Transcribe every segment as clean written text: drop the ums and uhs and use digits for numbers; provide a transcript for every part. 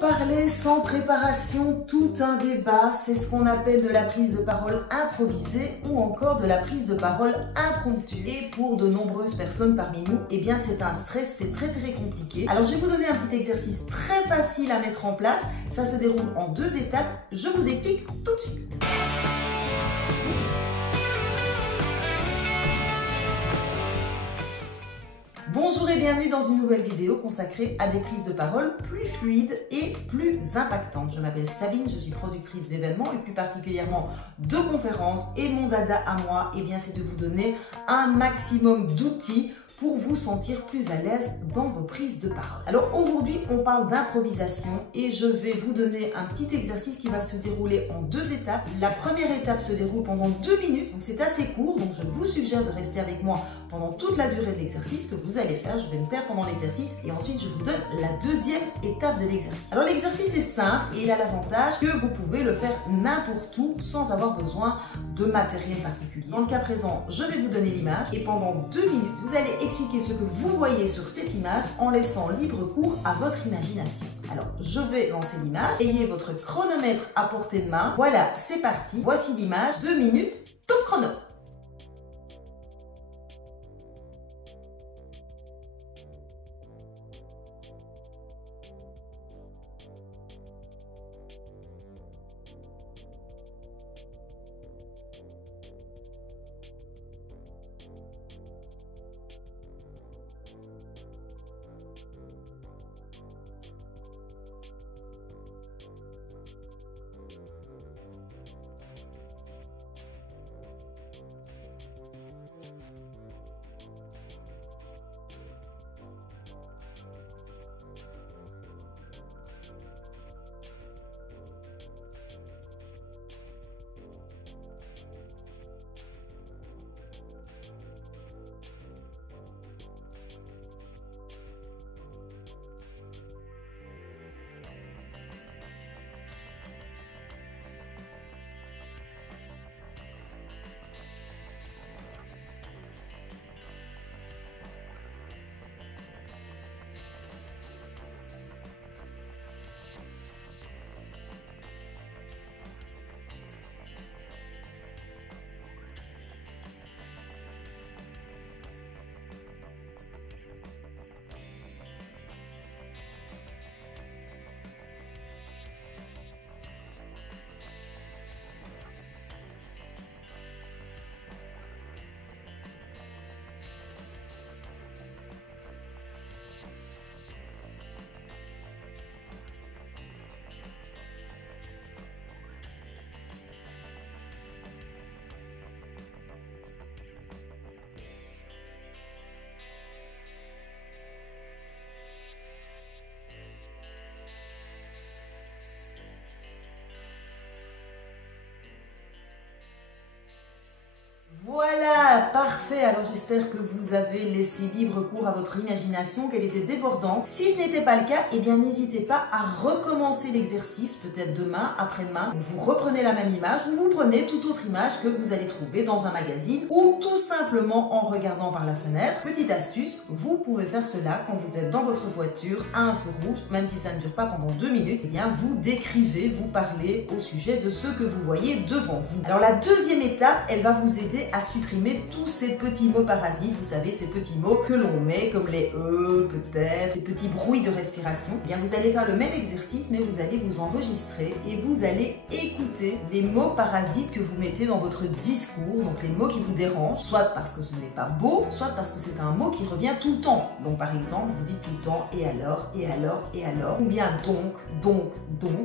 Parler sans préparation, tout un débat, c'est ce qu'on appelle de la prise de parole improvisée ou encore de la prise de parole impromptue. Et pour de nombreuses personnes parmi nous, eh bien c'est un stress, c'est très compliqué. Alors je vais vous donner un petit exercice très facile à mettre en place. Ça se déroule en 2 étapes. Je vous explique tout de suite. Bonjour et bienvenue dans une nouvelle vidéo consacrée à des prises de parole plus fluides et plus impactantes. Je m'appelle Sabine, je suis productrice d'événements et plus particulièrement de conférences. Et mon dada à moi, eh bien, c'est de vous donner un maximum d'outils pour vous sentir plus à l'aise dans vos prises de parole. Alors aujourd'hui, on parle d'improvisation et je vais vous donner un petit exercice qui va se dérouler en 2 étapes. La première étape se déroule pendant 2 minutes, donc c'est assez court, donc je vous suggère de rester avec moi pendant toute la durée de l'exercice que vous allez faire. Je vais me taire pendant l'exercice et ensuite je vous donne la 2e étape de l'exercice. Alors l'exercice est simple et il a l'avantage que vous pouvez le faire n'importe où sans avoir besoin de matériel particulier. Dans le cas présent, je vais vous donner l'image et pendant 2 minutes, vous allez expliquer ce que vous voyez sur cette image en laissant libre cours à votre imagination. Alors, je vais lancer l'image. Ayez votre chronomètre à portée de main. Voilà, c'est parti. Voici l'image. 2 minutes, top chrono. Voilà, parfait. Alors j'espère que vous avez laissé libre cours à votre imagination, qu'elle était débordante. Si ce n'était pas le cas, eh bien n'hésitez pas à recommencer l'exercice, peut-être demain, après-demain. Vous reprenez la même image ou vous prenez toute autre image que vous allez trouver dans un magazine ou tout simplement en regardant par la fenêtre. Petite astuce, vous pouvez faire cela quand vous êtes dans votre voiture à un feu rouge, même si ça ne dure pas pendant 2 minutes. Eh bien vous décrivez, vous parlez au sujet de ce que vous voyez devant vous. Alors la 2e étape, elle va vous aider à supprimer tous ces petits mots parasites, vous savez, ces petits mots que l'on met comme les peut-être, ces petits bruits de respiration. Eh bien, vous allez faire le même exercice, mais vous allez vous enregistrer et vous allez écouter les mots parasites que vous mettez dans votre discours, donc les mots qui vous dérangent, soit parce que ce n'est pas beau, soit parce que c'est un mot qui revient tout le temps. Donc, par exemple, vous dites tout le temps et alors, ou bien donc.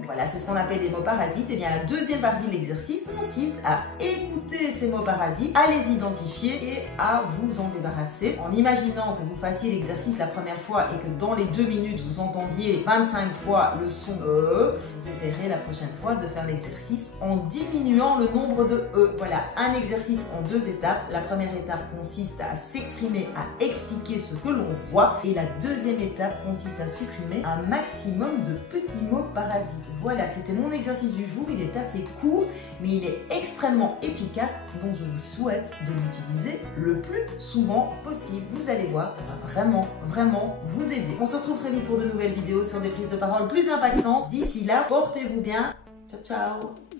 Voilà, c'est ce qu'on appelle les mots parasites. Et bien, la 2e partie de l'exercice consiste à écouter ces mots parasites, à les identifier et à vous en débarrasser en imaginant que vous fassiez l'exercice la première fois et que dans les 2 minutes vous entendiez 25 fois le son vous essayerez la prochaine fois de faire l'exercice en diminuant le nombre de Voilà, un exercice en 2 étapes. La première étape consiste à s'exprimer, à expliquer ce que l'on voit et la 2e étape consiste à supprimer un maximum de petits mots parasites. Voilà, c'était mon exercice du jour. Il est assez court mais il est extrêmement efficace, donc je vous souhaite de l'utiliser le plus souvent possible. Vous allez voir, ça va vraiment, vraiment vous aider. On se retrouve très vite pour de nouvelles vidéos sur des prises de parole plus impactantes. D'ici là, portez-vous bien. Ciao, ciao!